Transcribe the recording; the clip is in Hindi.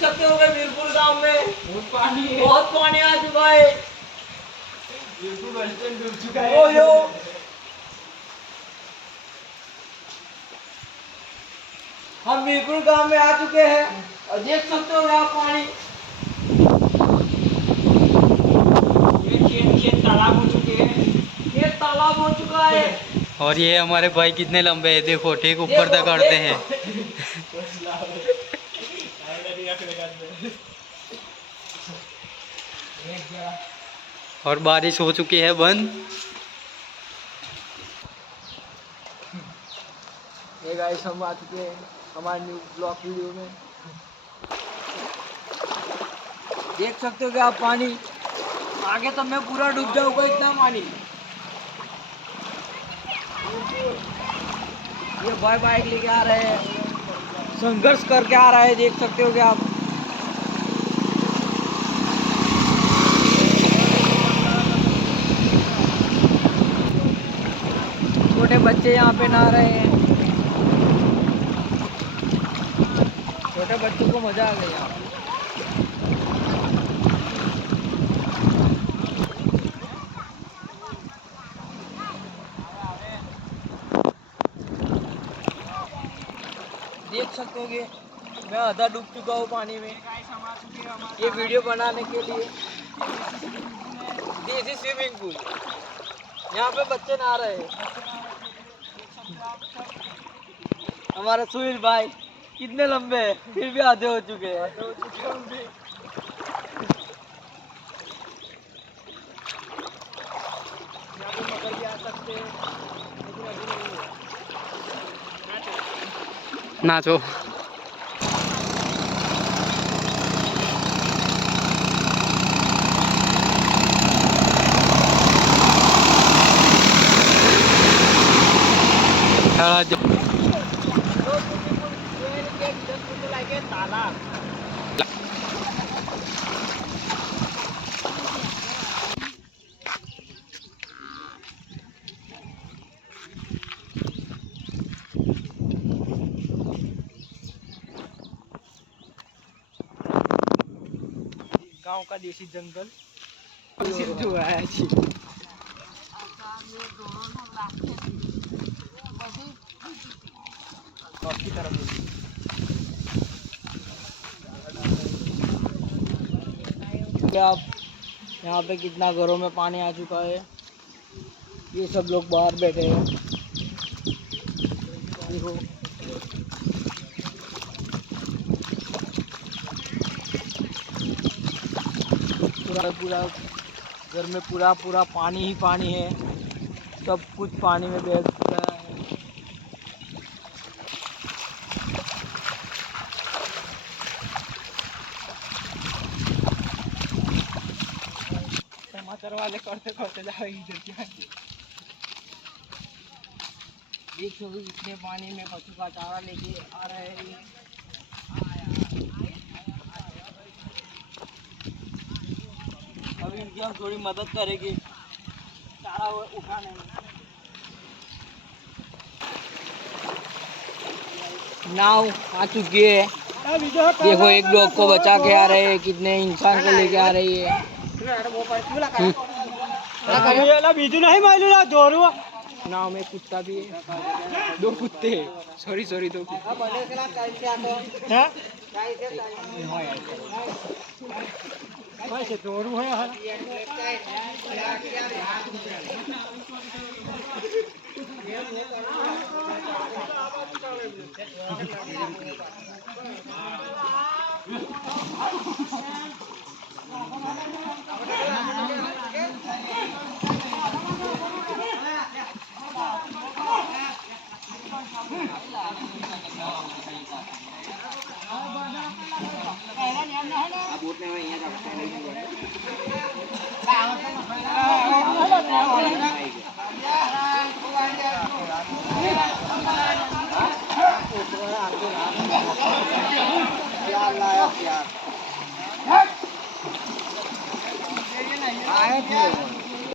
सकते हो वीरपुर गांव में बहुत पानी है, बहुत पानी आ चुका है। वीरपुर बस स्टैंड डूब चुका है। ओयो हम वीरपुर गांव में आ चुके हैं और देख सकते हो यहाँ पानी खेत तालाब हो चुके हैं। ये तालाब हो चुका है। और ये हमारे भाई कितने लंबे हैं, देखो ठीक ऊपर तक आते हैं। और बारिश हो चुकी है बंद। ये गाइस हम आ चुके हैं हमारे न्यू ब्लॉग वीडियो में। देख सकते हो कि आप पानी आगे तो मैं पूरा डूब जाऊंगा, इतना पानी। ये भाई बाइक लेके आ रहे हैं, संघर्ष करके आ रहा है, देख सकते हो कि आप। छोटे बच्चे यहाँ पे नहा रहे हैं, छोटे बच्चों को मजा आ गया। देख सकते हो कि मैं आधा डूब चुका हूँ पानी में। ये वीडियो बनाने के लिए देसी स्विमिंग पूल, यहाँ पे बच्चे नहा रहे हैं। हमारे सुनील भाई कितने लंबे हैं, फिर भी आधे हो चुके हैं। यहाँ पे मगर भी आ सकते हैं, लेकिन अभी नहीं है। नाचो। गांव का देसी जंगल जो है जी। की तरफ आप यहाँ पे कितना घरों में पानी आ चुका है। ये सब लोग बाहर बैठे हैं, देखो। पूरा घर में पूरा पानी ही पानी है, सब कुछ पानी में बह चुका है। समाचार वाले करते करते जाओ इधर। देख सो इतने पानी में पशु का चारा लेके आ रहे हैं। अभी इनकी हम थोड़ी मदद करेंगे चारा उठाने में। नाव आ चुकी है, देखो एक डॉग को बचा के आ रहे हैं, कितने इंसान को लेके आ रही है। नाव में कुत्ता भी है, दो कुत्ते हैं, सॉरी दो